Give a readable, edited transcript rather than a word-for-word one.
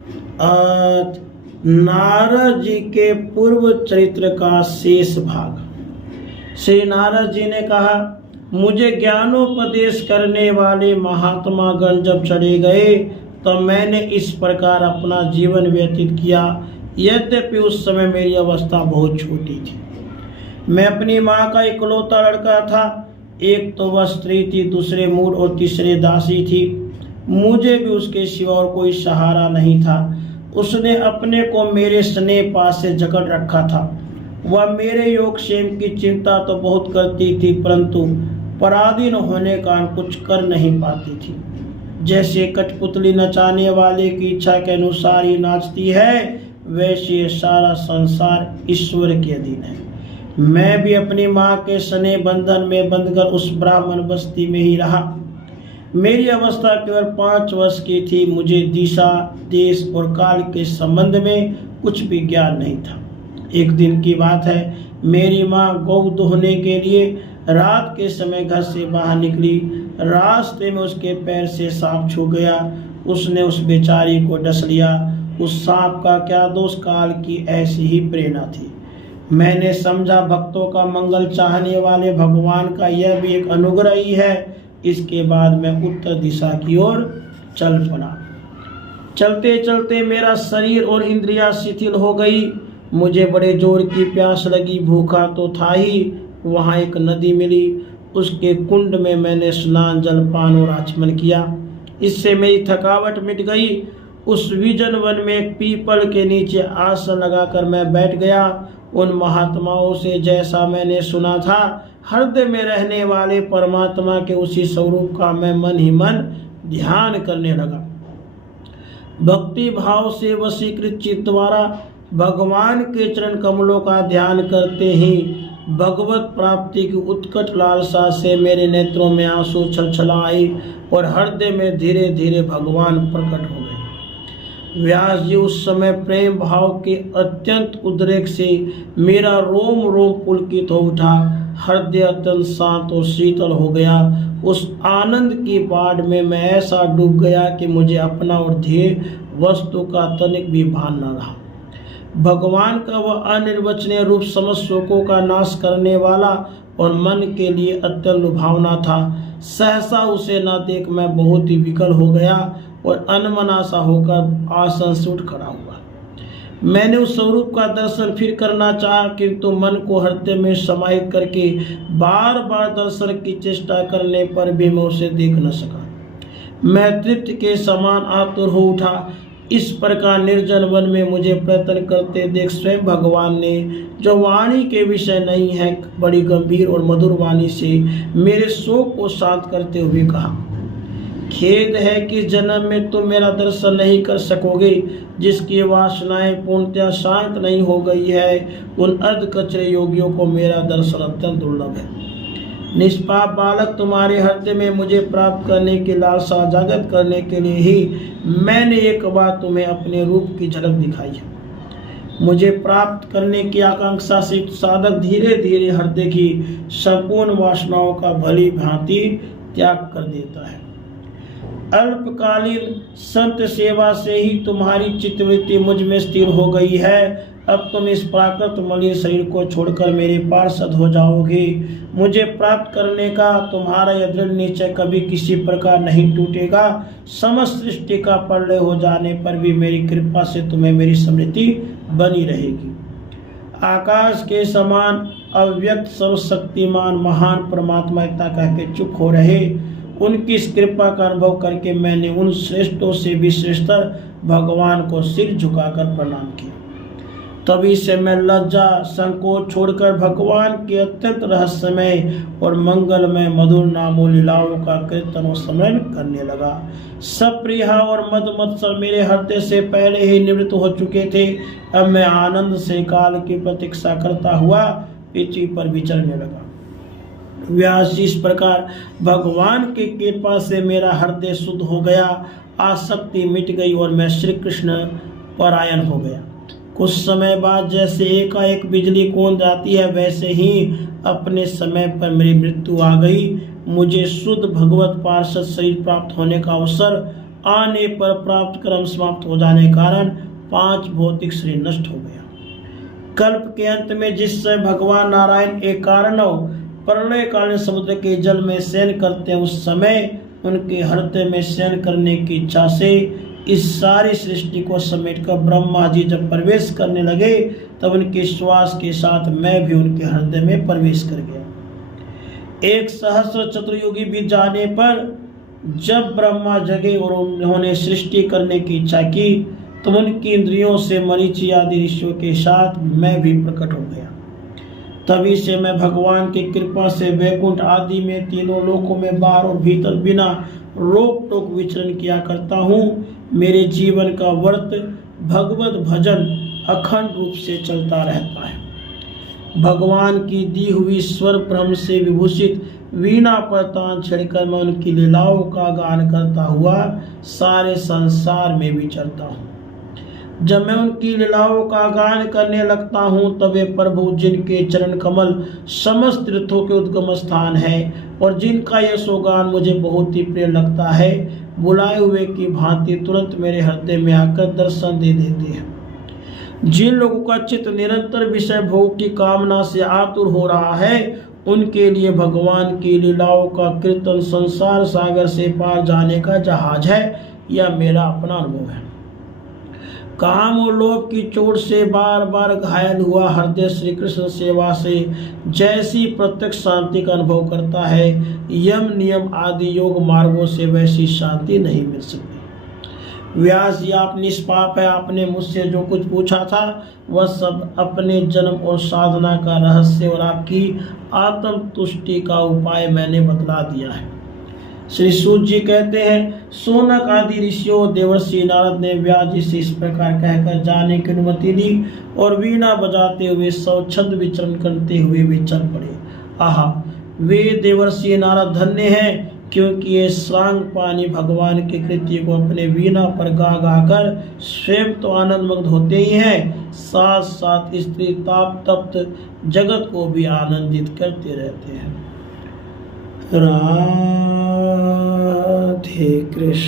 आज नारद जी के पूर्व चरित्र का शेष भाग। श्री नारद जी ने कहा, मुझे ज्ञानोपदेश करने वाले महात्मा गण जब चले गए तो मैंने इस प्रकार अपना जीवन व्यतीत किया। यद्यपि उस समय मेरी अवस्था बहुत छोटी थी। मैं अपनी माँ का इकलौता लड़का था। एक तो वह स्त्री थी, दूसरे मूल और तीसरे दासी थी। मुझे भी उसके सिवा और कोई सहारा नहीं था। उसने अपने को मेरे स्नेह पास से जकड़ रखा था। वह मेरे योगक्षेम की चिंता तो बहुत करती थी, परंतु पराधीन होने का कुछ कर नहीं पाती थी। जैसे कठपुतली नचाने वाले की इच्छा के अनुसार ही नाचती है, वैसे ये सारा संसार ईश्वर के अधीन है। मैं भी अपनी माँ के स्नेह बंधन में बंधकर उस ब्राह्मण बस्ती में ही रहा। मेरी अवस्था केवल 5 वर्ष की थी। मुझे दिशा, देश और काल के संबंध में कुछ भी ज्ञान नहीं था। एक दिन की बात है, मेरी माँ गौ दुहने के लिए रात के समय घर से बाहर निकली। रास्ते में उसके पैर से सांप छू गया। उसने उस बेचारी को डस लिया। उस सांप का क्या दोष, काल की ऐसी ही प्रेरणा थी। मैंने समझा भक्तों का मंगल चाहने वाले भगवान का यह भी एक अनुग्रह ही है। इसके बाद मैं उत्तर दिशा की ओर चल पड़ा। चलते चलते मेरा शरीर और इंद्रियां शिथिल हो गई। मुझे बड़े जोर की प्यास लगी। भूखा तो था ही। वहाँ एक नदी मिली। उसके कुंड में मैंने स्नान, जलपान और आचमन किया। इससे मेरी थकावट मिट गई। उस विजन वन में एक पीपल के नीचे आसन लगाकर मैं बैठ गया। उन महात्माओं से जैसा मैंने सुना था, हृदय में रहने वाले परमात्मा के उसी स्वरूप का मैं मन ही मन ध्यान करने लगा। भक्ति भाव से वशीकृत चित्त द्वारा भगवान के चरण कमलों का ध्यान करते ही भगवत प्राप्ति की उत्कट लालसा से मेरे नेत्रों में आंसू छलछलाए और हृदय में धीरे धीरे भगवान प्रकट हो गए। व्यास जी, उस समय प्रेम भाव के अत्यंत उद्रेक से मेरा रोम रोम पुलकित हो उठा। हृदय अत्यंत शांत और शीतल हो गया। उस आनंद की बाढ़ में मैं ऐसा डूब गया कि मुझे अपना और ध्येय वस्तु का तनिक भी भान न रहा। भगवान का वह अनिर्वचनीय रूप समस्त शोकों का नाश करने वाला और मन के लिए अत्यंत लुभावना था। सहसा उसे न देख मैं बहुत ही विकल हो गया और अनमना सा होकर आसन से उठ खड़ा हुआ। मैंने उस स्वरूप का दर्शन फिर करना चाहा, किंतु मन को हृदय में समाहित करके बार बार दर्शन की चेष्टा करने पर भी मैं उसे देख न सका। मैं तृप्ति के समान आतुर हो उठा। इस प्रकार निर्जन वन में मुझे प्रयत्न करते देख स्वयं भगवान ने, जो वाणी के विषय नहीं है, बड़ी गंभीर और मधुर वाणी से मेरे शोक को शांत करते हुए कहा, खेद है कि जन्म में तुम मेरा दर्शन नहीं कर सकोगे। जिसकी वासनाएं पूर्णतः शांत नहीं हो गई है, उन अधकचरे योगियों को मेरा दर्शन अत्यंत दुर्लभ है। निष्पाप बालक, तुम्हारे हृदय में मुझे प्राप्त करने की लालसा जागृत करने के लिए ही मैंने एक बार तुम्हें अपने रूप की झलक दिखाई है। मुझे प्राप्त करने की आकांक्षा से साधक धीरे धीरे हृदय की संपूर्ण वासनाओं का भली भांति त्याग कर देता है। अल्पकालीन संत सेवा से ही तुम्हारी चित्तवृत्ति मुझ में स्थिर हो गई है। अब तुम इस प्राकृत मलिन शरीर को छोड़कर मेरे पार्षद हो जाओगे। मुझे प्राप्त करने का तुम्हारा यह दृढ़ निश्चय कभी किसी प्रकार नहीं टूटेगा। समस्त सृष्टि का प्रलय हो जाने पर भी मेरी कृपा से तुम्हें मेरी स्मृति बनी रहेगी। आकाश के समान अव्यक्त सर्वशक्तिमान महान परमात्मा इतना कह के चुप हो रहे। उनकी इस कृपा का अनुभव करके मैंने उन श्रेष्ठों से भी श्रेष्ठतर भगवान को सिर झुकाकर प्रणाम किया। तभी से मैं लज्जा संकोच छोड़कर भगवान के अत्यंत रहस्यमय और मंगलमय मधुर नामों लीलाओं का कीर्तन और स्मरण करने लगा। सब प्रिया और मदमत्सर मेरे हृदय से पहले ही निवृत्त हो चुके थे। अब मैं आनंद से काल की प्रतीक्षा करता हुआ पृथ्वी पर विचरने लगा। व्यास जी, इस प्रकार भगवान की कृपा से मेरा हृदय शुद्ध हो गया, आसक्ति मिट गई और मैं श्री कृष्ण परायण हो गया। कुछ समय बाद जैसे एकाएक बिजली कौंध जाती है, वैसे ही अपने समय पर मेरी मृत्यु आ गई। मुझे शुद्ध भगवत पार्षद शरीर प्राप्त होने का अवसर आने पर प्राप्त कर्म समाप्त हो जाने के कारण 5 भौतिक शरीर नष्ट हो गया। कल्प के अंत में जिस समय भगवान नारायण एक कारणव प्रलय कालीन समुद्र के जल में शयन करते हैं, उस समय उनके हृदय में शयन करने की इच्छा से इस सारी सृष्टि को समेटकर ब्रह्मा जी जब प्रवेश करने लगे, तब उनके श्वास के साथ मैं भी उनके हृदय में प्रवेश कर गया। 1 सहस्र चतुर्युगी बीत जाने पर जब ब्रह्मा जगे और उन्होंने सृष्टि करने की इच्छा की, तो उनकी इंद्रियों से मरीचि आदि ऋषियों के साथ मैं भी प्रकट हो गया। तभी से मैं भगवान की कृपा से वैकुंठ आदि में तीनों लोकों में बाहर और भीतर बिना रोक टोक विचरण किया करता हूँ। मेरे जीवन का व्रत भगवत भजन अखंड रूप से चलता रहता है। भगवान की दी हुई स्वर ब्रह्म से विभूषित वीणा पर तान छेड़कर मैं उनकी लीलाओं का गान करता हुआ सारे संसार में विचरता हूँ। जब मैं उनकी लीलाओं का गान करने लगता हूँ, तब वे प्रभु जिनके चरण कमल समस्त तीर्थों के उद्गम स्थान है और जिनका यशोगान मुझे बहुत ही प्रिय लगता है, बुलाए हुए की भांति तुरंत मेरे हृदय में आकर दर्शन दे देते हैं। जिन लोगों का चित्त निरंतर विषय भोग की कामना से आतुर हो रहा है, उनके लिए भगवान की लीलाओं का कीर्तन संसार सागर से पार जाने का जहाज है। यह मेरा अपना अनुभव है। काम और लोभ की चोट से बार बार घायल हुआ हृदय श्री कृष्ण सेवा से जैसी प्रत्यक्ष शांति का अनुभव करता है, यम नियम आदि योग मार्गों से वैसी शांति नहीं मिल सकती। व्यास जी, आप निष्पाप है। आपने मुझसे जो कुछ पूछा था वह सब अपने जन्म और साधना का रहस्य और आपकी आत्म तुष्टि का उपाय मैंने बतला दिया है। श्री सूत जी कहते हैं, सोनक आदि ऋषियों देवर्षि नारद ने व्यास जी से इस प्रकार कहकर जाने की अनुमति दी और वीणा बजाते हुए स्वच्छंद विचरण करते हुए वे चल पड़े। आहा, वे देवर्षि नारद धन्य हैं, क्योंकि ये सांग पानी भगवान के कृत्य को अपने वीणा पर गा गा कर स्वयं तो आनंद मग्न होते ही हैं, साथ साथ स्त्री ताप तप्त जगत को भी आनंदित करते रहते हैं। राधे कृष्ण।